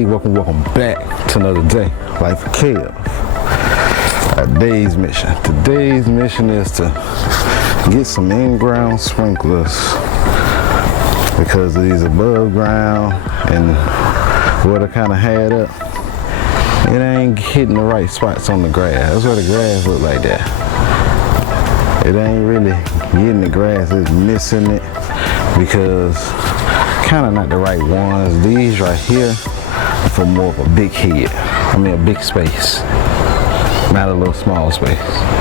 Hey, welcome back to another day. Life of Kev. Today's mission is to get some in-ground sprinklers because of these above ground and what I kind of had up. It ain't hitting the right spots on the grass. That's why the grass look like that. It ain't really getting the grass. It's missing it because kind of not the right ones. These right here are for more of a big head. I mean a big space, not a little small space.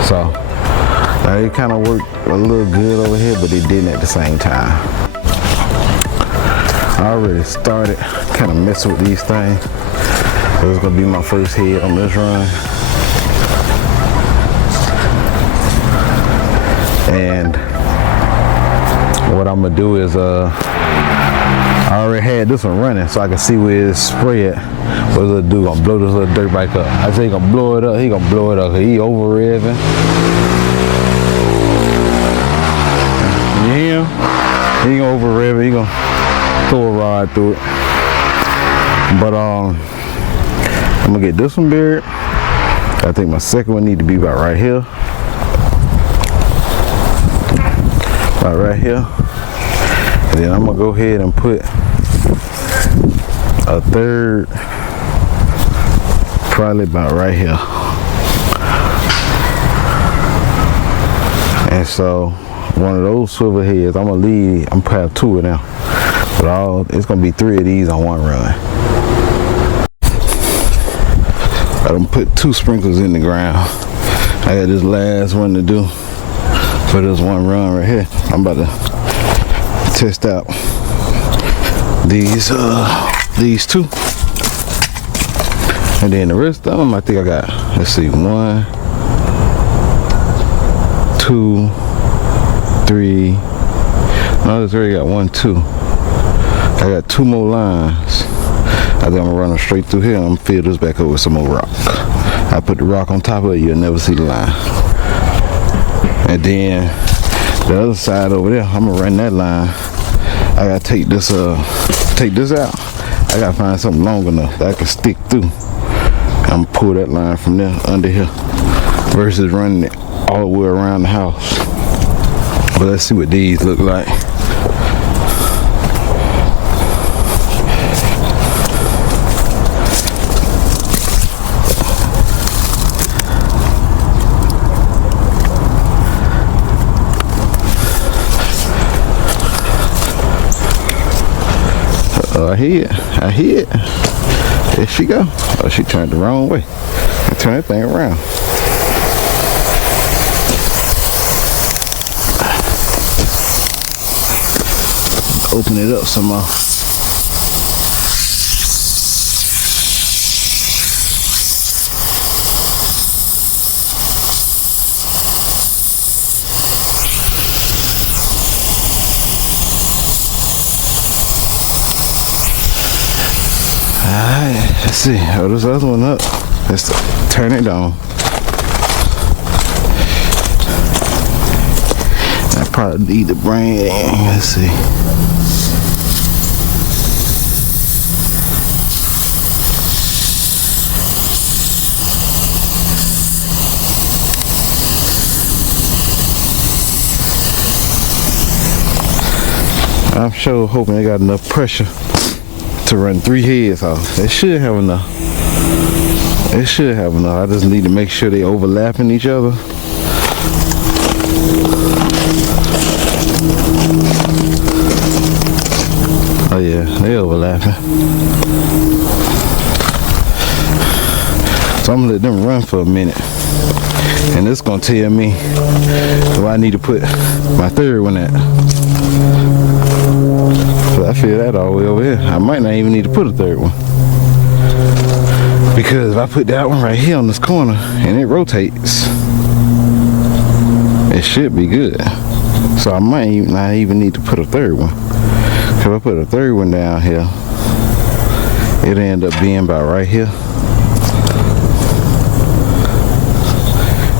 So it kind of worked a little good over here, but it didn't at the same time. I already started kind of messing with these things. This is gonna be my first head on this run. And what I'm gonna do is I already had this one running so I can see where it's spread. What this little dude gonna blow this little dirt bike up. I say he gonna blow it up, he gonna blow it up because he over revving. You hear him? He gonna over rev it, he gonna throw a rod through it. But I'm gonna get this one buried. I think my second one need to be about right here. About right here. And then I'm gonna go ahead and put a third, probably about right here. And so one of those swivel heads, I'm gonna have two of them. But it's gonna be three of these on one run. I done put two sprinklers in the ground. I got this last one to do for this one run right here. I'm about to test out these two, and then the rest of them I think I got, let's see, 1 2 3, no, this already got 1 2. I got 2 more lines. I think I'm gonna run them straight through here and I'm gonna fill this back up with some more rock. I put the rock on top of it, you'll never see the line. And then the other side over there, I'm gonna run that line. I gotta take this out. I gotta find something long enough that I can stick through. I'm gonna pull that line from there under here versus running it all the way around the house. But let's see what these look like. I hear it. There she go. Oh, she turned the wrong way. I turn that thing around. Open it up some more. Alright, let's see. Oh, this other one up. Let's turn it on. I probably need the brand. Let's see. I'm sure hoping they got enough pressure to run 3 heads off. They should have enough. They should have enough. I just need to make sure they overlapping each other. Oh yeah, they overlapping. So I'm gonna let them run for a minute. And it's gonna tell me where I need to put my third one at. I feel that all the way over here. I might not even need to put a third one. Because if I put that one right here on this corner and it rotates, it should be good. So I might not even need to put a third one. If I put a third one down here, it'll end up being about right here.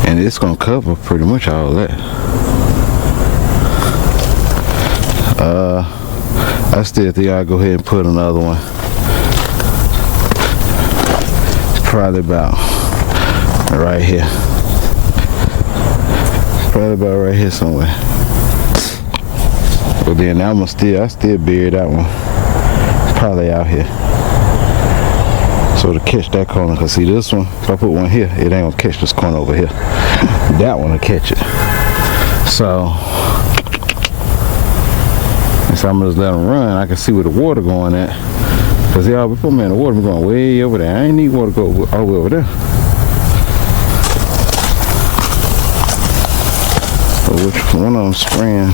And it's gonna cover pretty much all that. I still think I'll go ahead and put another one probably about right here. Probably about right here somewhere. But then I still buried that one. Probably out here. So to catch that corner, cause see this one, if I put one here, it ain't gonna catch this corner over here. That one will catch it. So I'm gonna just let them run. I can see where the water going at. Cause y'all, before me in the water, I'm going way over there. I ain't need water to go all the way over there. So which one of them spraying?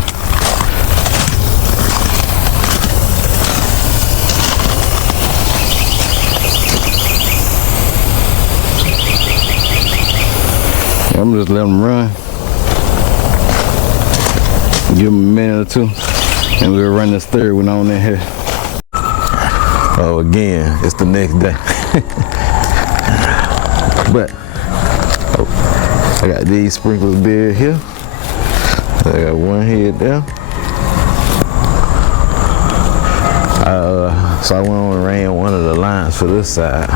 I'm just let them run. Give them a minute or two, and we'll run this third one on in here. Oh, again, it's the next day. But I got these sprinklers buried here. I got one head there. So I went on and ran one of the lines for this side.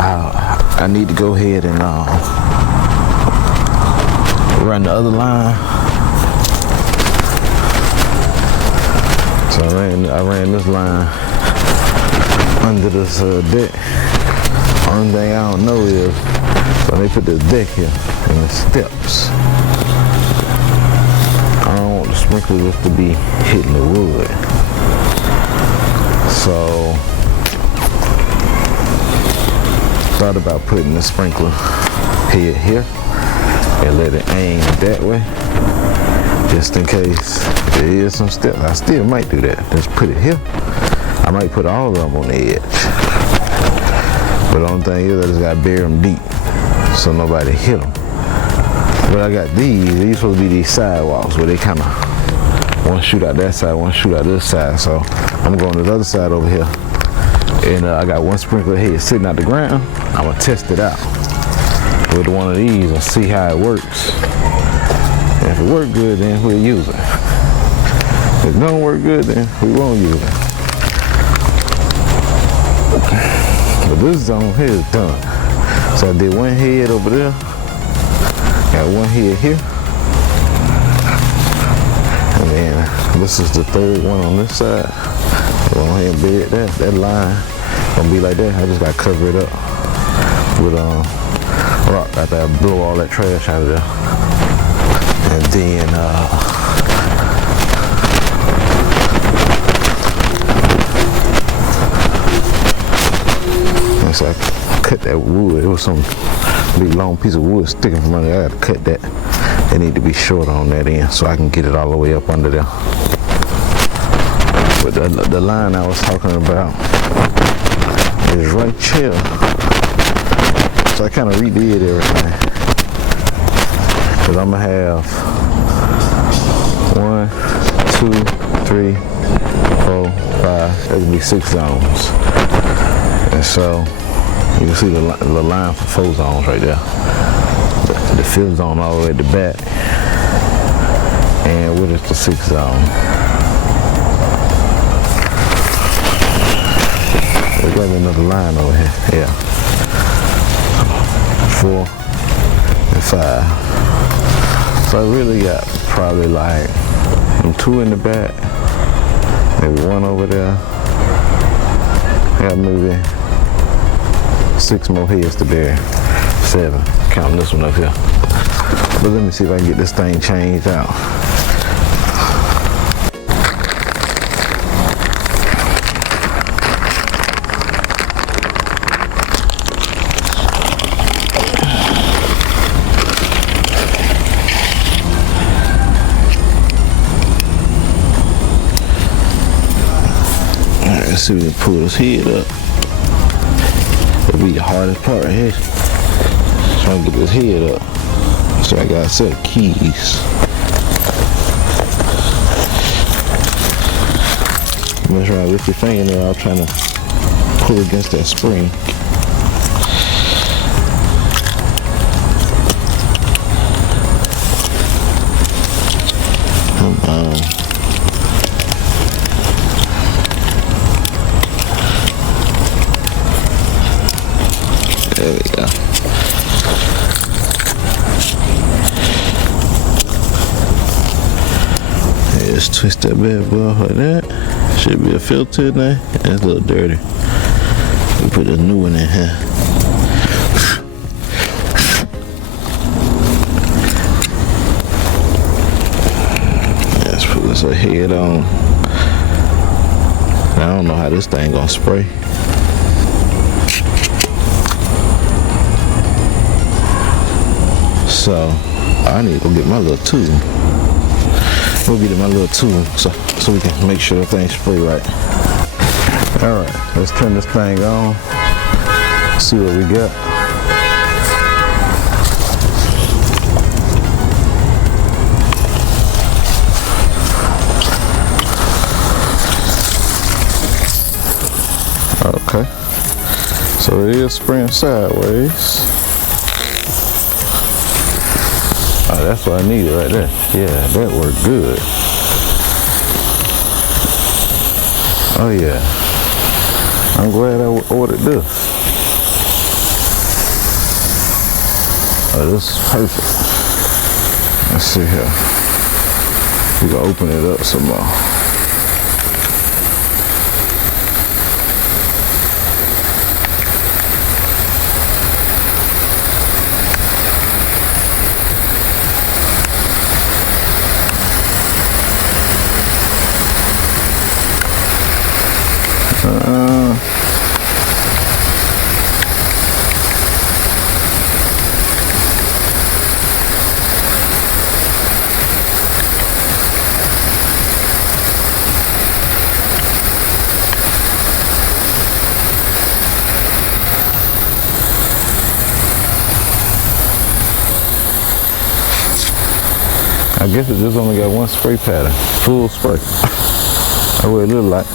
I need to go ahead and run the other line. So I ran this line under this deck. Only thing I don't know is when they put this deck here and the steps, I don't want the sprinklers to be hitting the wood. So thought about putting the sprinkler head here and let it aim that way, just in case there is some steps. I still might do that. Just put it here. I might put all of them on the edge. But the only thing is I just gotta bury them deep so nobody hit them. But I got these supposed to be these sidewalks where they kind of one shoot out that side, one shoot out this side. So I'm going to the other side over here. And I got one sprinkler head sitting out the ground. I'm gonna test it out with one of these and see how it works. And if it works good, then we'll use it. If it don't work good, then we won't use it. But this zone here is done. So I did one head over there, got one head here, and then this is the third one on this side. Go ahead and bury that. That line gonna be like that. I just gotta cover it up with rock after I blow all that trash out of there. And then so I cut that wood. It was some big long piece of wood sticking from under there. I gotta cut that. It need to be short on that end so I can get it all the way up under there. But the line I was talking about is right here. So I kind of redid everything. Because I'm going to have 1, 2, 3, 4, 5. That's going to be 6 zones. And so you can see the line for 4 zones right there. The 5th zone all the way at the back. And what is the 6th zone? We got another line over here. Yeah. 4 and 5. So I really got probably like 2 in the back, maybe 1 over there. Yeah, maybe 6 more heads to bury. 7, counting this one up here. But let me see if I can get this thing changed out. Let's see if we can pull this head up. It'll be the hardest part right here. Trying to get this head up. So I got a set of keys. I'm gonna try to lift your finger there. I'm trying to pull against that spring. Just twist that bad boy like that. Should be a filter in there. It's a little dirty. We put a new one in here. Let's put this head on. I don't know how this thing gonna spray. So I need to go get my little tool. We'll get my little tool so we can make sure the thing spray right. All right, let's turn this thing on. See what we got. Okay, so it is spraying sideways. Oh, that's what I needed right there. Yeah, that worked good. Oh yeah, I'm glad I ordered this. Oh, this is perfect. Let's see here. We can open it up some more. I guess it just only got one spray pattern, full spray. That's what it look like.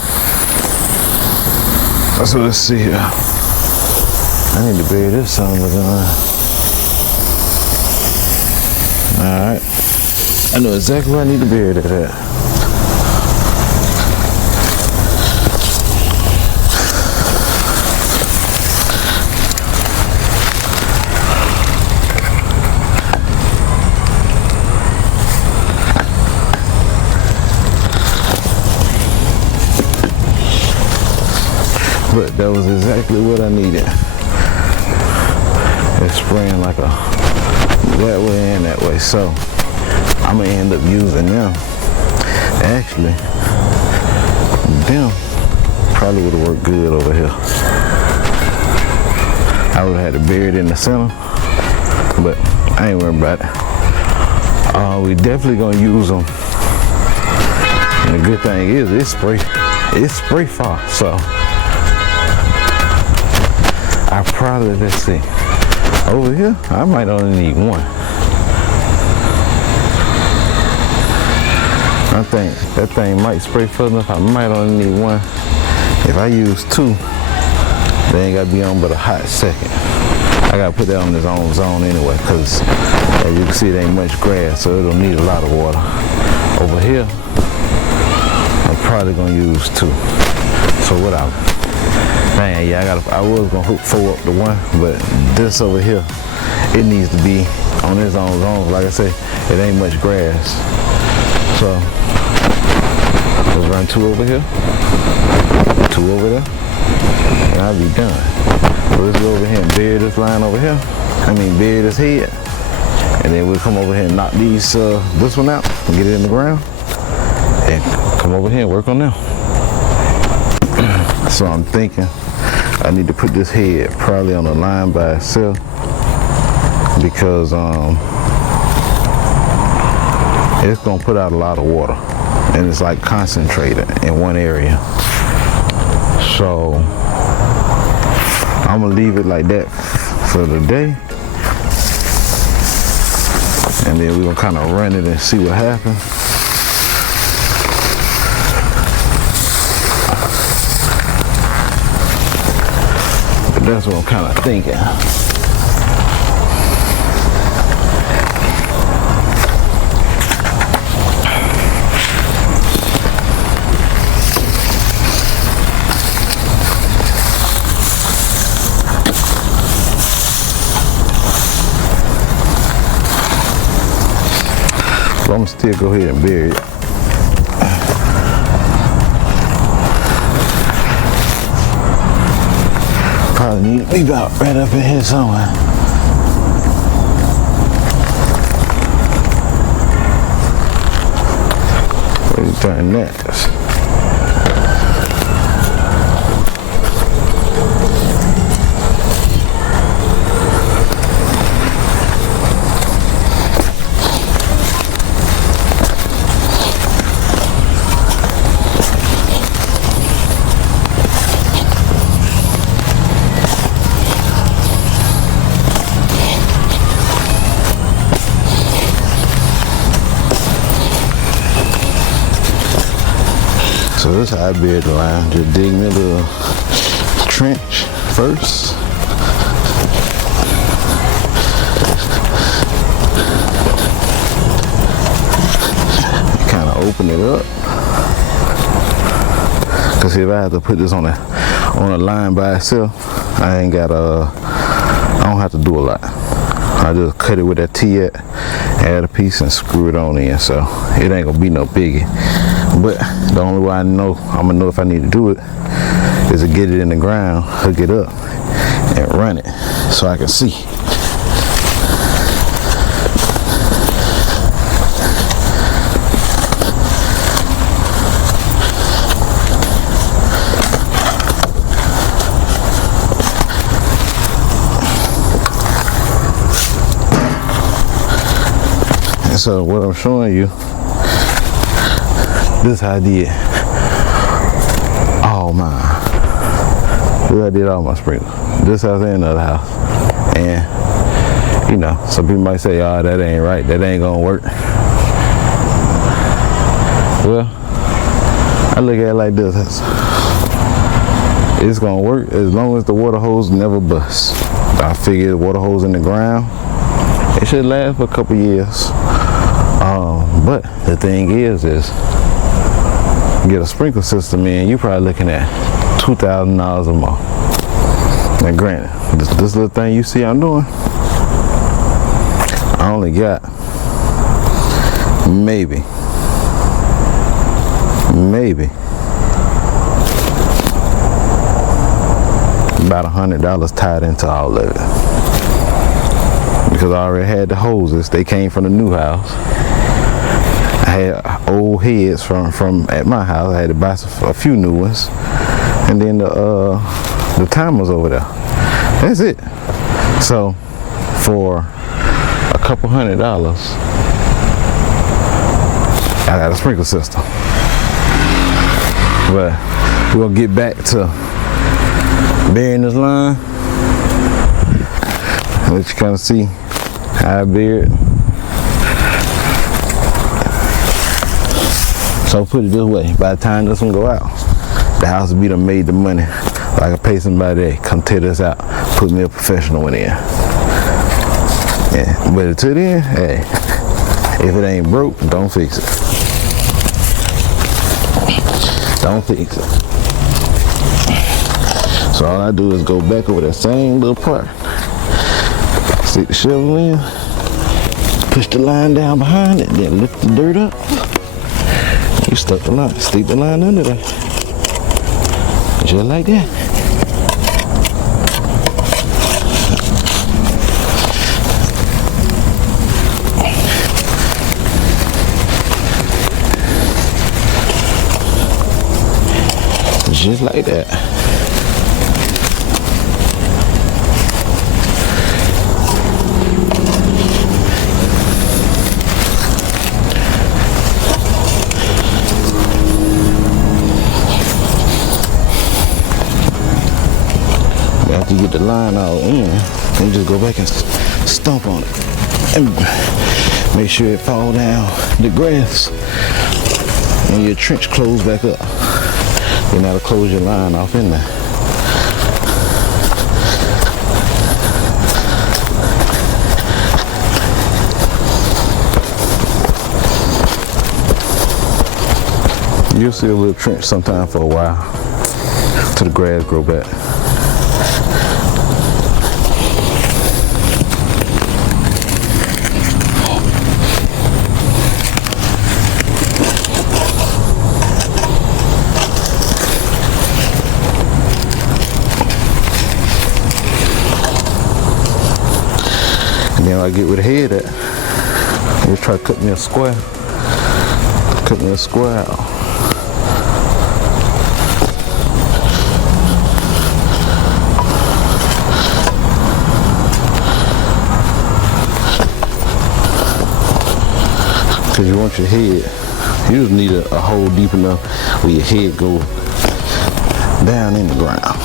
So let's see here. I need to bury this son of a gun. Alright. I know exactly where I need to bury that at. But that was exactly what I needed. It's spraying like a that way and that way. So I'm gonna end up using them. Actually, them probably would have worked good over here. I would have had to bury it in the center, but I ain't worried about it. We definitely gonna use them. And the good thing is it's spray far, so I probably, let's see, over here, I might only need one. I think that thing might spray further enough. I might only need one. If I use two, they ain't gotta be on but a hot second. I gotta put that on its own zone anyway, because as you can see, there ain't much grass, so it'll need a lot of water. Over here, I'm probably gonna use two. So whatever. Man, yeah, I was gonna hook 4 up to 1, but this over here, it needs to be on its own zone. Like I said, it ain't much grass. So let's run 2 over here, 2 over there, and I'll be done. So let's go over here and bury this line over here. Bury this head, and then we'll come over here and knock this one out and get it in the ground, and come over here and work on them. So I'm thinking I need to put this head probably on the line by itself, because it's gonna put out a lot of water, and it's like concentrated in one area. So I'm gonna leave it like that for the day, and then we're gonna kind of run it and see what happens. But that's what I'm kind of thinking. But I'm gonna still go ahead and bury it. Probably need to be about right up in here somewhere. Where you turn that? So this is how I bury the line. Just dig me a little trench first. Kind of open it up. Cause if I have to put this on a line by itself, I don't have to do a lot. I just cut it with that T-at, add a piece and screw it on in. So it ain't gonna be no biggie. But the only way I'm gonna know if I need to do it is to get it in the ground, hook it up, and run it so I can see. And so what I'm showing you, this is how I did all mine. This is how I did all my sprinklers. This house and another house. And, you know, some people might say, oh, that ain't right. That ain't gonna work. Well, I look at it like this. It's gonna work as long as the water hose never busts. I figure the water hose in the ground, it should last for a couple years. But the thing is get a sprinkler system in, you're probably looking at $2,000 or more. Now granted, this little thing you see I'm doing, I only got maybe about $100 tied into all of it. Because I already had the hoses, they came from the new house. I had old heads from at my house. I had to buy a few new ones, and then the timers over there. That's it. So for a couple $100, I got a sprinkler system. But we're gonna get back to burying this line. Let you kind of see how I bury it. So put it this way, by the time this one go out, the house will be done made the money. Like I pay somebody to come tear this out, put me a professional one in. Yeah, but until then, hey, if it ain't broke, don't fix it. Don't fix it. So all I do is go back over that same little part, stick the shovel in, push the line down behind it, then lift the dirt up. You stuck the line, stick the line under there. Just like that. Just like that. After you get the line all in, then just go back and stomp on it and make sure it fall down the grass, and your trench close back up. Then that'll close your line off in there. You'll see a little trench sometime for a while till the grass grow back. Then I get where the head at. Just try to cut me a square. Cut me a square out. Cause you want your head, you just need a hole deep enough where your head goes down in the ground.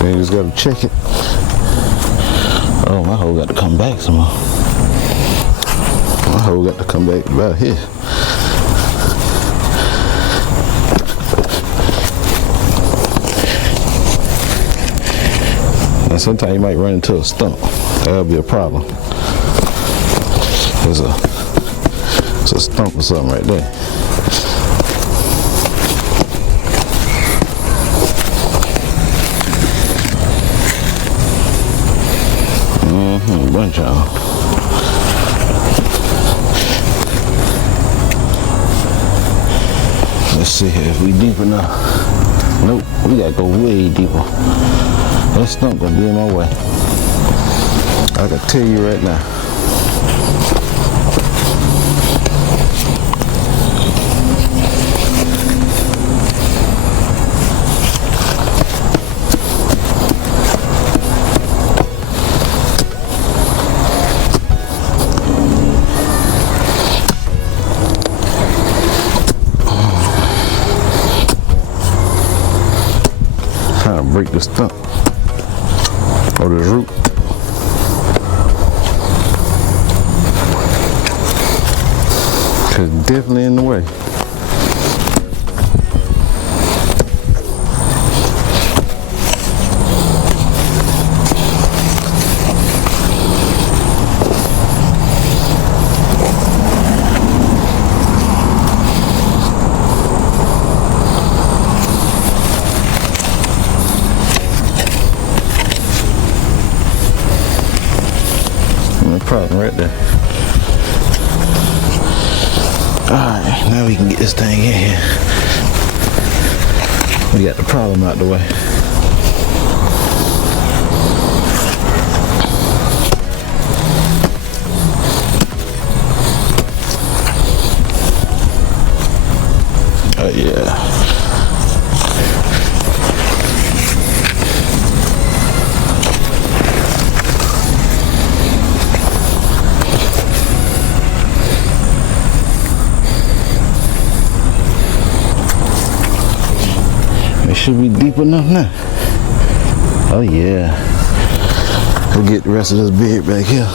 You just gotta check it. Oh, my hole got to come back some more. My hole got to come back about here. And sometimes you might run into a stump. That'll be a problem. There's a stump or something right there. Bunch of them. Let's see here if we deep enough. Nope, we gotta go way deeper. That stump gonna be in my way. I can tell you right now. Break the stump or the root. Cause it's definitely in the way. Problem right there. Alright, now we can get this thing in here. We got the problem out the way. Oh yeah. Should be deep enough now. Oh yeah. We'll get the rest of this bed back here.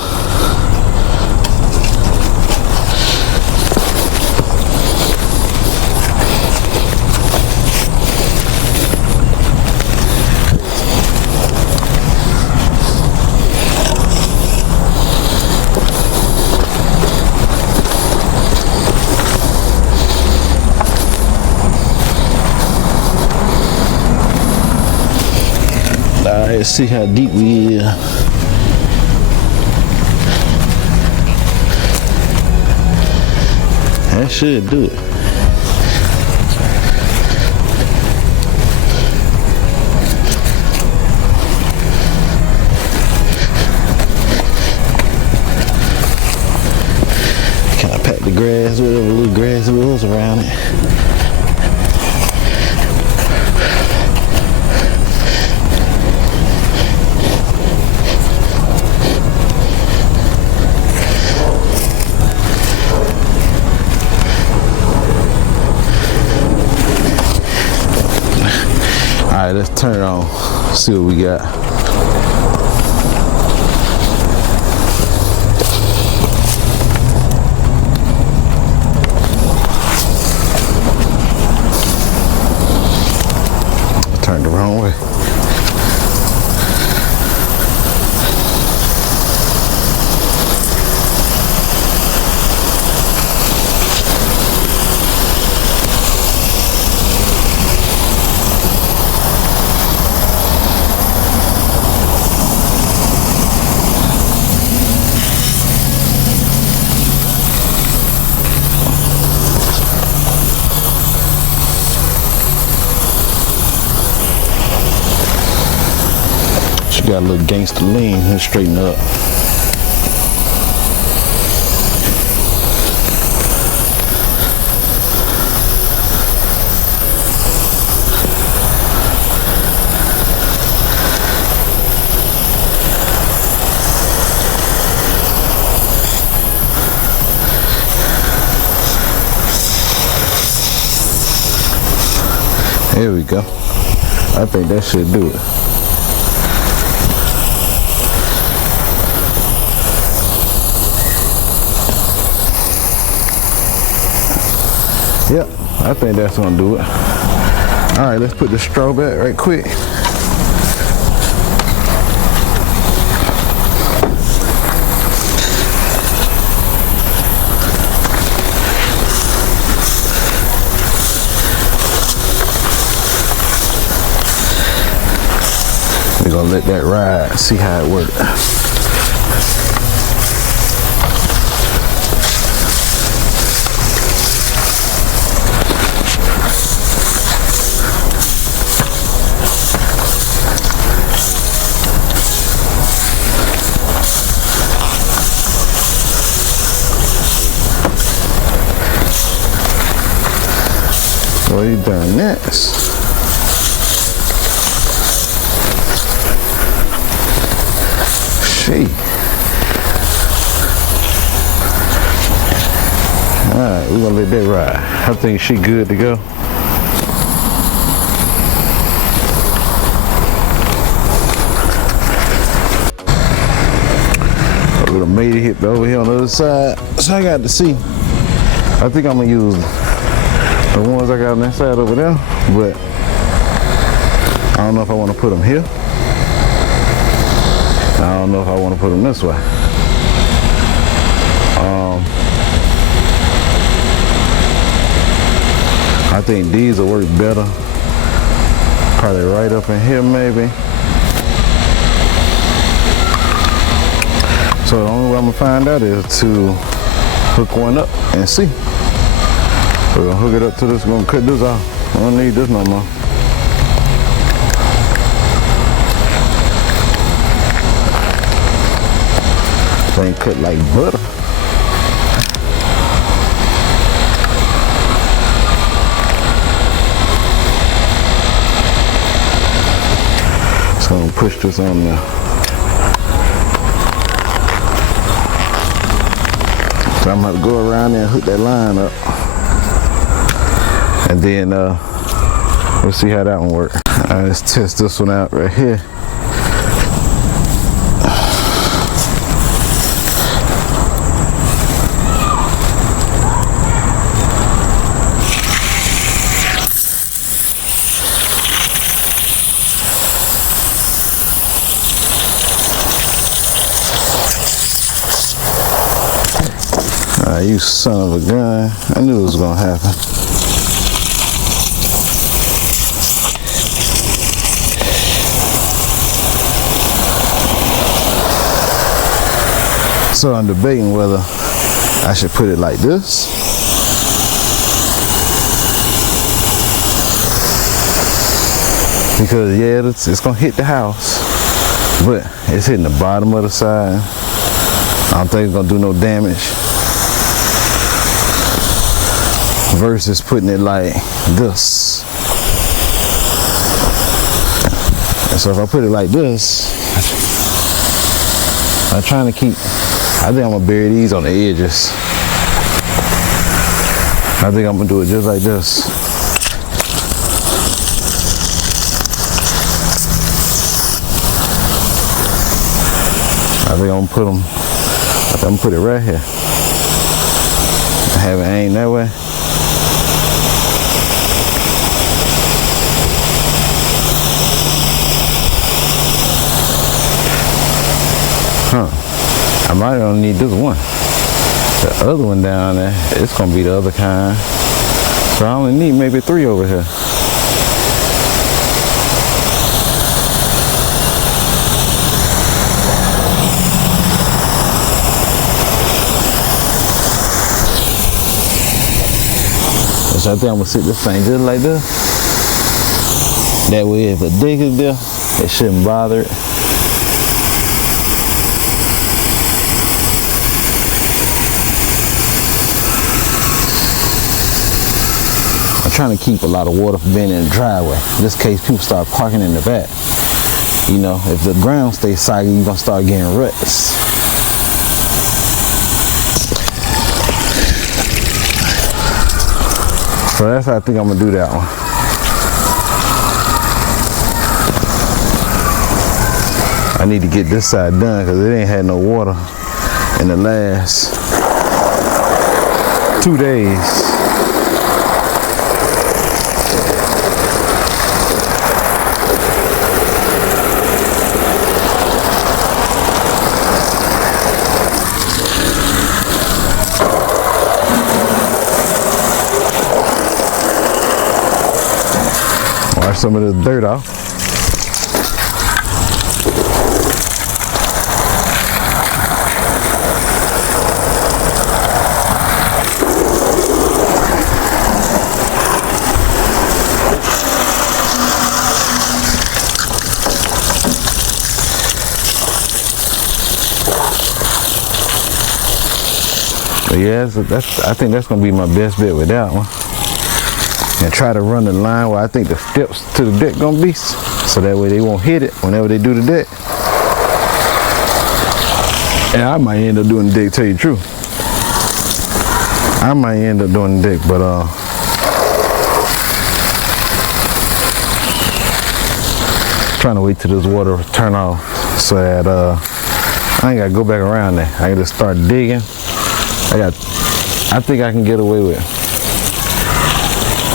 Let's see how deep we are. That should do it. Kind of pack the grass, whatever little grass was around it. Alright, let's turn it on, see what we got. Turned the wrong way. She got a little gangster lean. Let's straighten up. There we go. I think that should do it. Yep, I think that's gonna do it. All right, let's put the straw back right quick. We're gonna let that ride, see how it works. What are you doing next? Alright, we're gonna let that ride. I think she good to go. I would have made it hit over here on the other side. So I got to see. I think I'm gonna use the ones I got on that side over there, but I don't know if I want to put them here. I don't know if I want to put them this way. I think these will work better. Probably right up in here maybe. So the only way I'm gonna find out is to hook one up and see. We're gonna hook it up to this, we're gonna cut this off. I don't need this no more. Ain't cut like butter. Just gonna push this on there. So I'm gonna go around there and hook that line up. And then we'll see how that one works. Alright, let's test this one out right here. You son of a gun. I knew it was gonna happen. So I'm debating whether I should put it like this. Because yeah, it's gonna hit the house, but it's hitting the bottom of the side. I don't think it's gonna do no damage. Versus putting it like this. And so if I put it like this, I'm trying to keep, I think I'm gonna bury these on the edges. I think I'm gonna do it just like this. I think I'm gonna put them, I'm gonna put it right here. Have it aimed that way. I might only need this one. The other one down there, it's gonna be the other kind. So I only need maybe 3 over here. So I think I'm gonna sit this thing just like this. That way if a dig is there, it shouldn't bother it. trying to keep a lot of water from being in the driveway. In this case, people start parking in the back. You know, if the ground stays soggy, you're gonna start getting ruts. So that's how I think I'm gonna do that one. I need to get this side done because it ain't had no water in the last 2 days. Wash some of this dirt off. But yeah, I think that's gonna be my best bet with that one. And try to run the line where I think the steps to the deck gonna be, so that way they won't hit it whenever they do the deck. And I might end up doing the deck, tell you the truth. I might end up doing the deck, but trying to wait till this water turn off so that I ain't gotta go back around there. I can just start digging. I think I can get away with it.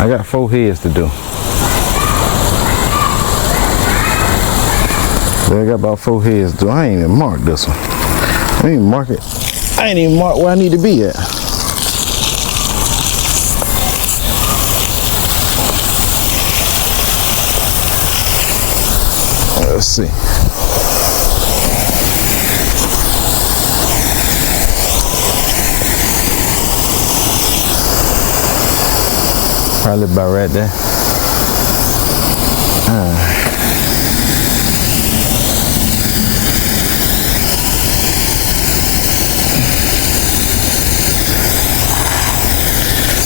I got 4 heads to do. I got about 4 heads to do. I ain't even marked this one. I ain't even mark it. I ain't even marked where I need to be at. Let's see. Probably about right there.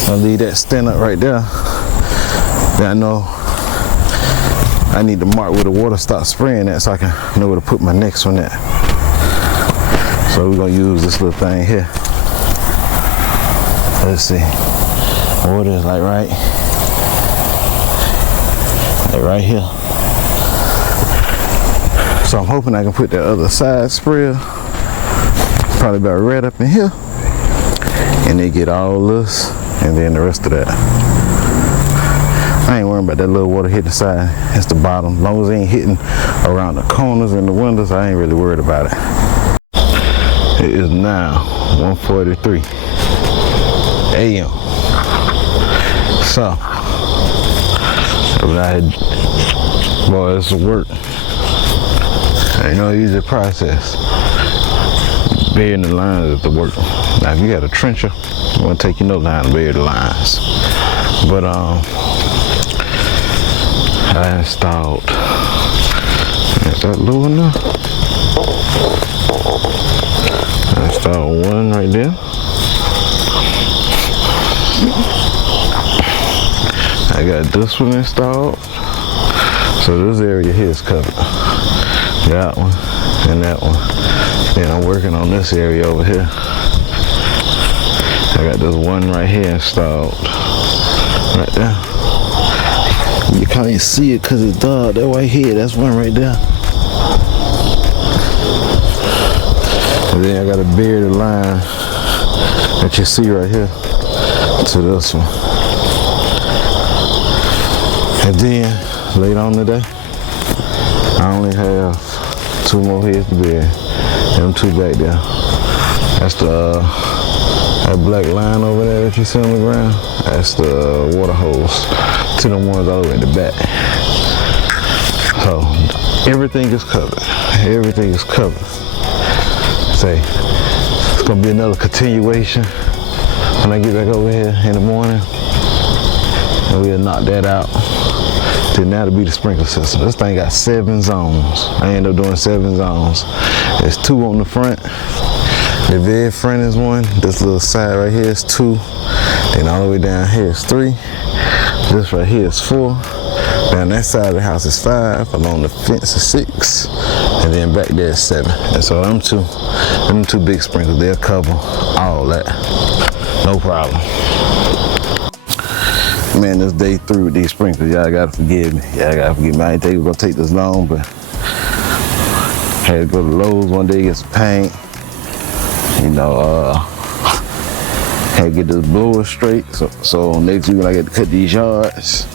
I'll leave that stand up right there. Then I know I need to mark where the water starts spraying at so I can know where to put my next one at. So we're gonna use this little thing here. Let's see. Water is like right here. So I'm hoping I can put that other side sprayer probably about right up in here, and they get all this and then the rest of that. I ain't worrying about that little water hitting the side. It's the bottom. As long as it ain't hitting around the corners and the windows, I ain't really worried about it. It is now 1:43 a.m. So, boy, it's work. Ain't no easy process. Burying the lines is the work. Now, if you got a trencher, it's gonna take you no time to bury the lines. But I installed. Is that low enough? I installed one right there. I got this one installed. So this area here is covered. That one and that one. Then I'm working on this area over here. I got this one right here installed. Right there. You can't see it because it's dark. That right here, that's one right there. And then I gotta bury the line that you see right here to this one. And then later on today, I only have 2 more heads to bury. Them 2 back there. That's the that black line over there that you see on the ground. That's the water hose to the ones all the way at the back. So everything is covered. Everything is covered. Say it's gonna be another continuation when I get back over here in the morning, and we'll knock that out. Then that'll be the sprinkler system. This thing got 7 zones. I end up doing 7 zones. There's 2 on the front. The very front is 1. This little side right here is 2. And all the way down here is 3. This right here is 4. Down that side of the house is 5. Along the fence is 6. And then back there is 7. And so them two big sprinklers, they'll cover all that. No problem. Man, this day 3 with these sprinklers, y'all gotta forgive me. Y'all gotta forgive me. I didn't think it was gonna take this long, but had to go to Lowe's one day, get some paint. You know, had to get this blower straight. So next week when I get to cut these yards.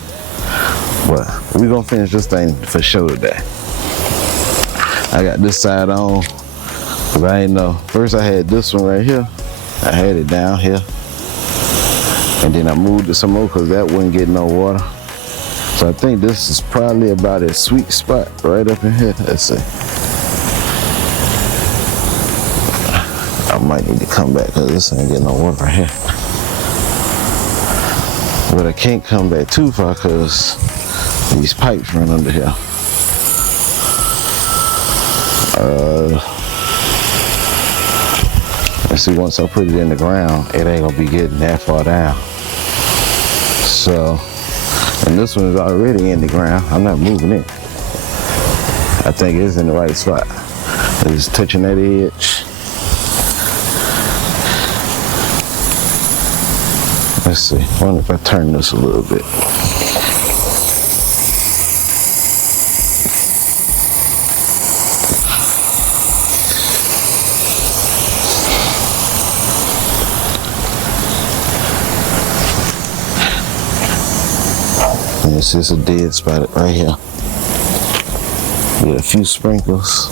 But we're gonna finish this thing for sure today. I got this side on, cause I ain't know. First I had this one right here. I had it down here. And then I moved it some more cause that wouldn't get no water. So I think this is probably about a sweet spot right up in here. Let's see. I might need to come back because this ain't getting no water right here. But I can't come back too far because these pipes run under here. Let's see, once I put it in the ground, it ain't gonna be getting that far down. So, and this one is already in the ground. I'm not moving it. I think it's in the right spot. It's touching that edge. Let's see, I wonder if I turn this a little bit. It's just a dead spot right here. With a few sprinkles.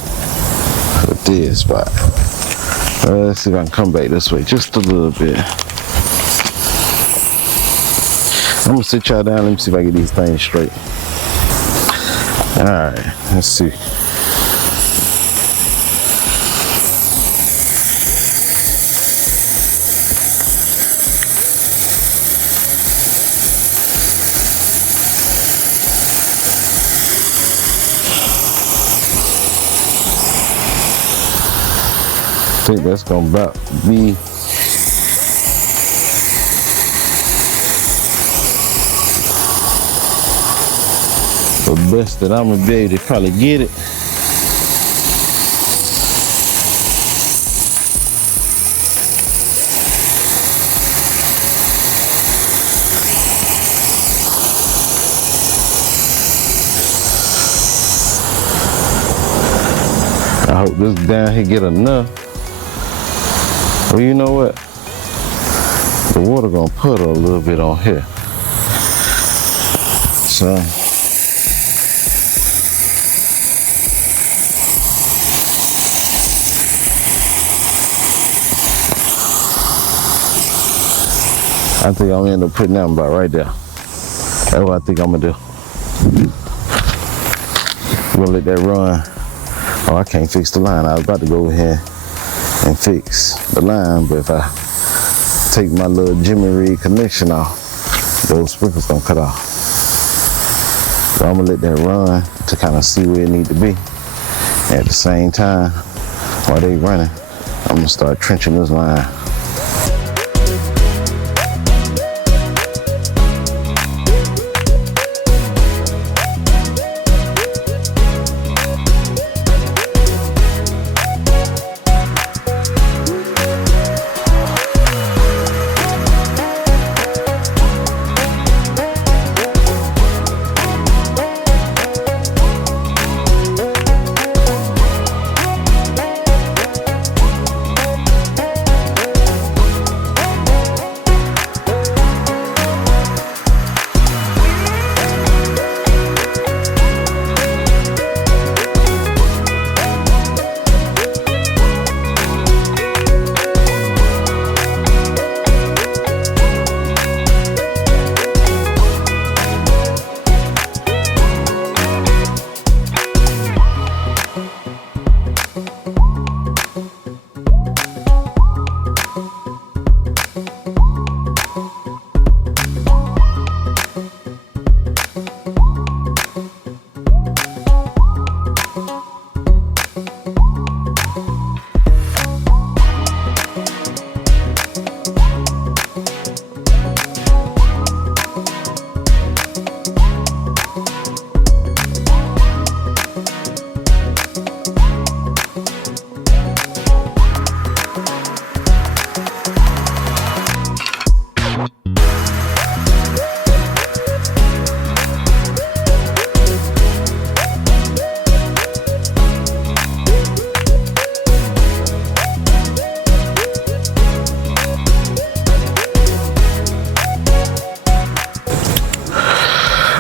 A dead spot. Let's see if I can come back this way just a little bit. I'm gonna sit y'all down. Let me see if I get these things straight. All right, let's see. I think that's gonna about be the best that I'm gonna be able to probably get it. I hope this down here get enough. Well, you know what? The water gonna puddle a little bit on here. So I think I'm gonna end up putting that about right there. That's what I think I'm gonna do. We're gonna let that run. Oh, I can't fix the line. I was about to go over here and fix the line, but if I take my little Jimmy Reed connection off, those sprinkles gonna cut off. So I'm gonna let that run to kind of see where it need to be. At the same time, while they running, I'm gonna start trenching this line.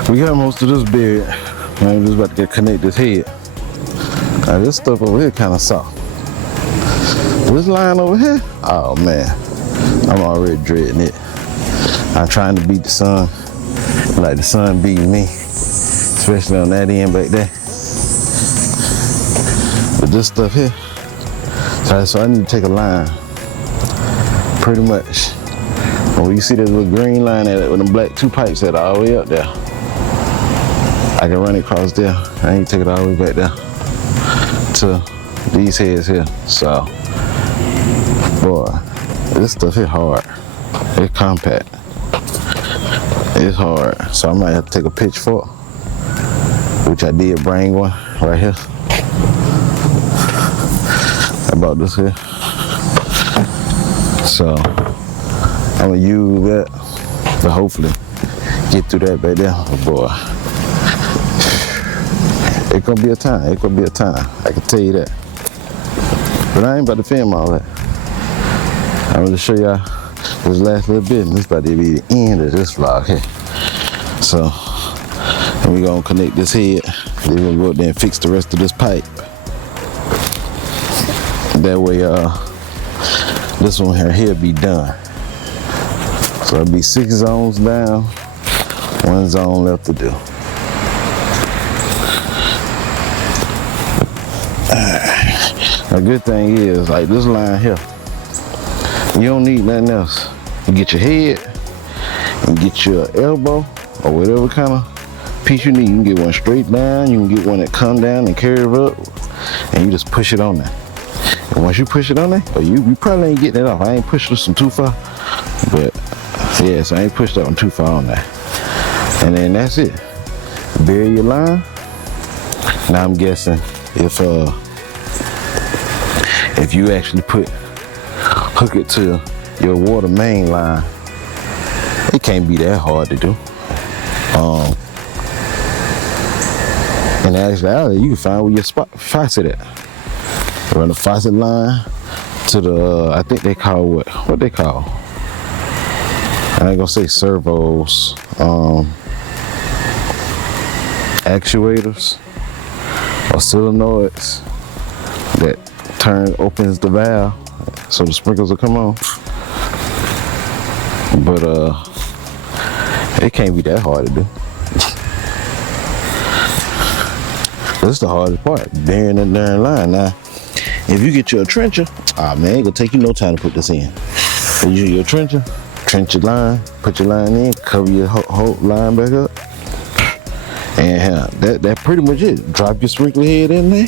We got most of this bed. I'm just about to connect this head. Now this stuff over here kind of soft. This line over here, oh man, I'm already dreading it. I'm trying to beat the sun, like the sun beating me, especially on that end back there. But this stuff here, so I need to take a line, pretty much. When you see that little green line at it with them black two pipes that are all the way up there, I can run it across there. I need to take it all the way back there to these heads here. So, boy, this stuff is hard. It's compact. It's hard. So I might have to take a pitchfork, which I did bring one right here. I bought this here. So I'm gonna use that to hopefully get through that back there. Oh boy. It's gonna be a time. It's gonna be a time. I can tell you that. But I ain't about to film all that. I'm gonna show y'all this last little bit, and this about to be the end of this vlog here. So, and we're gonna connect this head. Then we're gonna go up there and fix the rest of this pipe. That way, this one here be done. So it'll be 6 zones down, 1 zone left to do. A good thing is, like this line here, you don't need nothing else. You get your head, and get your elbow, or whatever kind of piece you need. You can get one straight down, you can get one that come down and curve up, and you just push it on there. And once you push it on there, or you probably ain't getting it off. I ain't pushed this one too far, but yes, I ain't pushed that one too far on there. And then that's it. Bury your line. Now I'm guessing if you actually hook it to your water main line, it can't be that hard to do. And actually, you can find where your faucet at. Run the faucet line to the, I think they call what they call? I ain't gonna say servos, actuators or solenoids that opens the valve so the sprinkles will come on. But it can't be that hard to do. That's the hardest part, burying that darn line. Now, if you get your trencher, man, it gonna take you no time to put this in. So you use your trencher, trench your line, put your line in, cover your whole line back up, and that pretty much it. Drop your sprinkler head in there.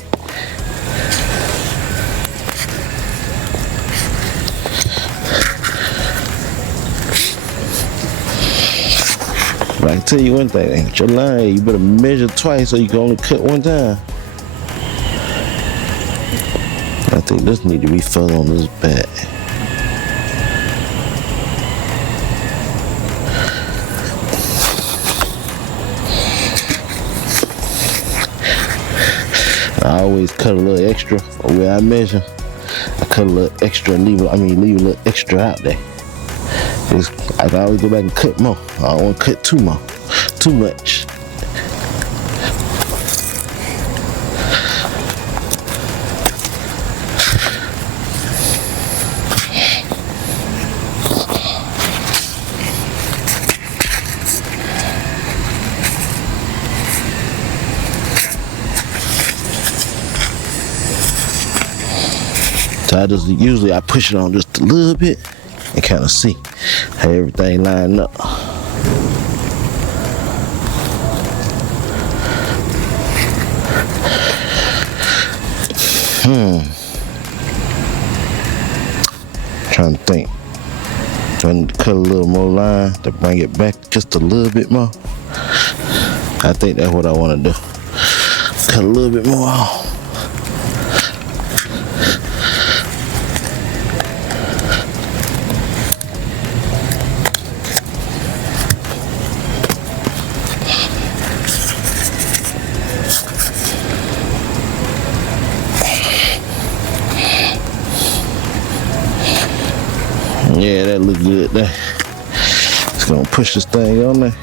But I can tell you one thing, with your line, you better measure twice so you can only cut one time. I think this need to be further on this back. I always cut a little extra where I measure. I cut a little extra and leave a little extra out there. I can always go back and cut more. I don't want to cut too much. So usually I push it on just a little bit and kind of see how everything lined up. Trying to think. Trying to cut a little more line to bring it back just a little bit more. I think that's what I want to do. Cut a little bit more off. good there. Just gonna push this thing on there.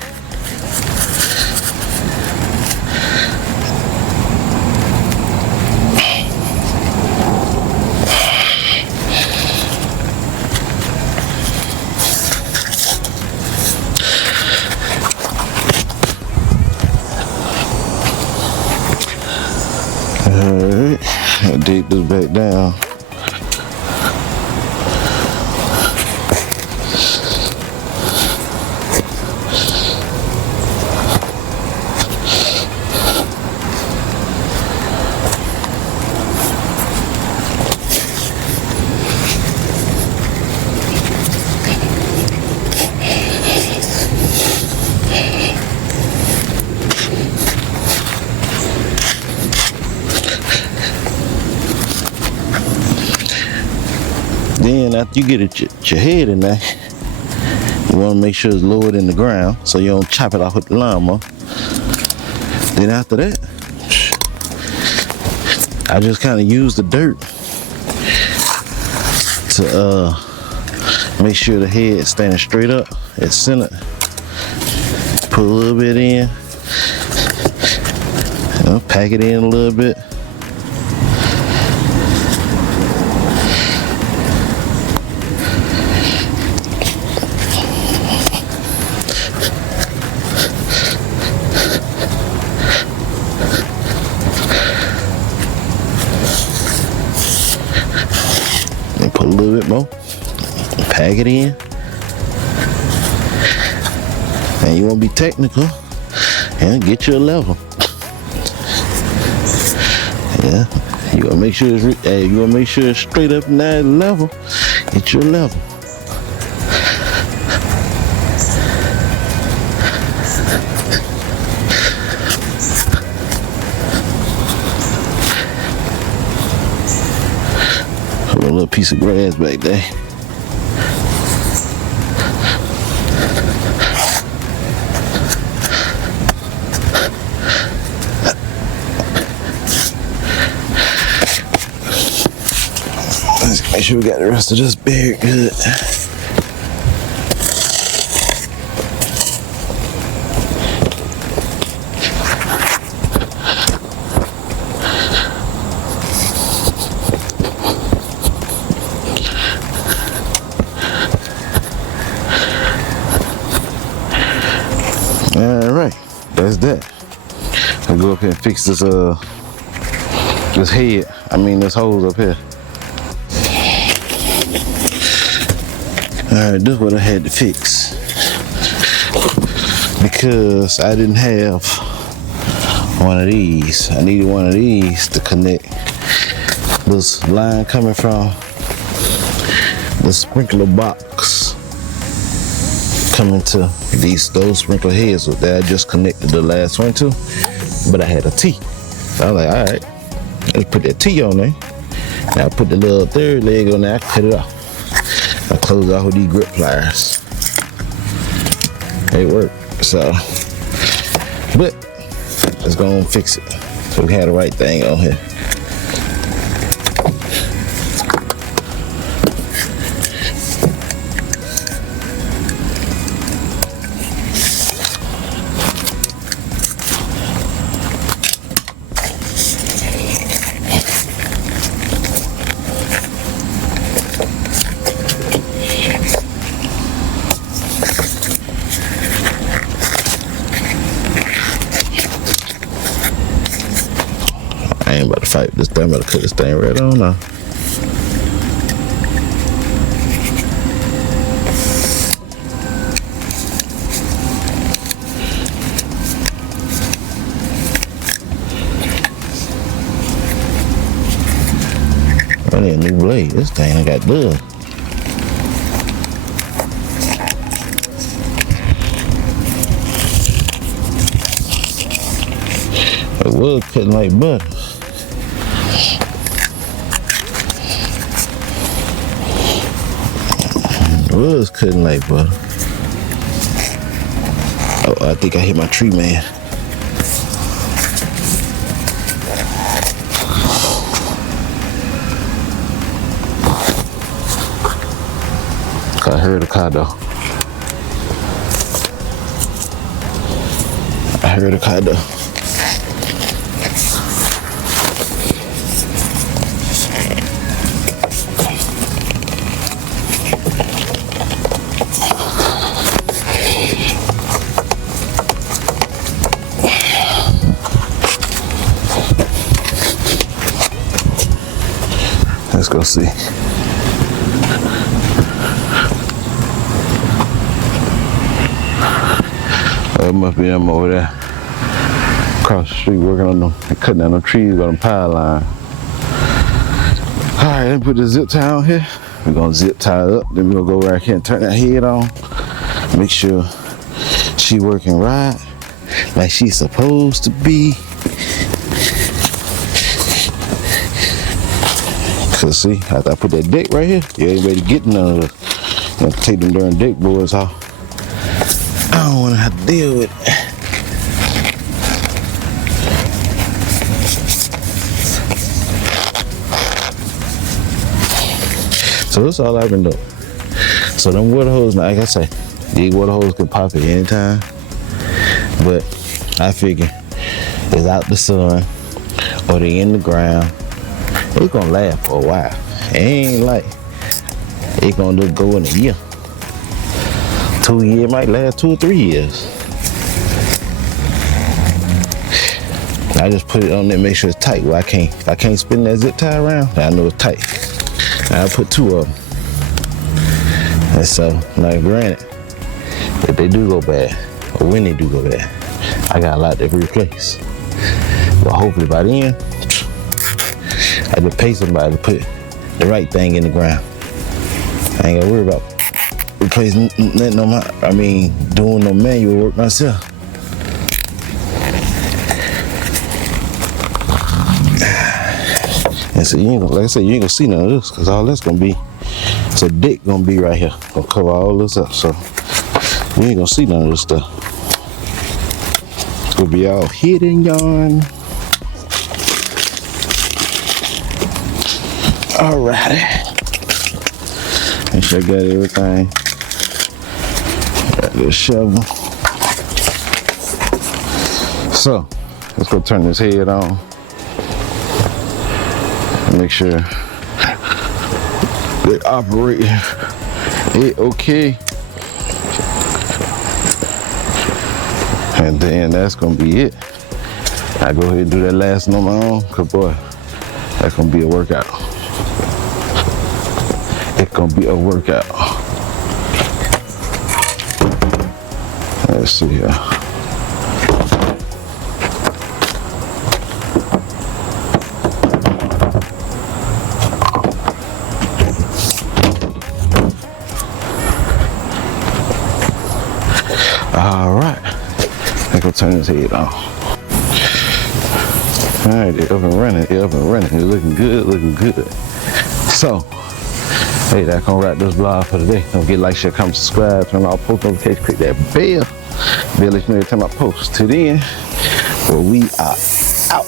Alright, I'll dig this back down. Then after you get your head in there, you want to make sure it's lowered in the ground so you don't chop it off with the lawnmower. Then after that, I just kind of use the dirt to make sure the head is standing straight up at center. Put a little bit in, pack it in a little bit. Put a little bit more, pack it in, and you want to be technical and get you a level. Yeah, you want to make sure it's you want to make sure it's straight up and down level. Get your level. Put a little piece of grass back there. Let's make sure we got the rest of this buried good. Alright, that's that. I'll go up here and fix this this head. This hose up here. Alright, this is what I had to fix. Because I didn't have one of these. I needed one of these to connect this line coming from the sprinkler box coming to those sprinkler heads that I just connected the last one to, but I had a T. So I was like, all right, let's put that T on there. Now I put the little third leg on there, I cut it off. I close off with these grip pliers. It worked. So, but let's go and fix it so we have the right thing on here. I ain't about to fight this thing. I'm about to cut this thing right on now. I need a new blade. This thing I got done. It was cutting like butter. Was cutting like butter. Oh, I think I hit my tree man. I heard a car though. I heard a car though. Let's go see. It must be them over there across the street working on them, cutting down them trees on the power line. All right, let me put the zip tie on here. We're gonna zip tie it up, then we're gonna go right here and turn that head on. Make sure she working right, like she's supposed to be. Cause see, after I put that deck right here, you ain't ready to get none of the, you know, take them darn deck boards off. I don't wanna have to deal with it. So that's all I've been doing. So them water hoses, like I say, these water hoses can pop at any time. But I figure it's out the sun or they in the ground. It's gonna last for a while. It ain't like it's gonna just go in a year. 2 years might last 2 or 3 years. I just put it on there, make sure it's tight. Well, I can't spin that zip tie around, I know it's tight. I put 2 of them. And so, now granted, if they do go bad, or when they do go bad, I got a lot to replace. But hopefully by then, I just pay somebody to put the right thing in the ground. I ain't gotta worry about replacing nothing on doing no manual work myself. And so you ain't gonna, like I said, you ain't gonna see none of this, cause all that's gonna be, so deck gonna be right here, gonna cover all this up. So you ain't gonna see none of this stuff. It's gonna be all hidden yarn. Alrighty. Make sure I got everything. Got this shovel. So, let's go turn this head on. Make sure they operate it okay. And then that's gonna be it. I go ahead and do that last one on my own, cause boy, that's gonna be a workout. It's gonna be a workout. Let's see here. All right, let's go turn this head on. All right, they're up and running, they're looking good, So, hey, that's gonna wrap this vlog for today. Don't forget to like, share, comment, subscribe, turn on post notifications, click that bell. Let you know every time I post. Till then, well, we are out.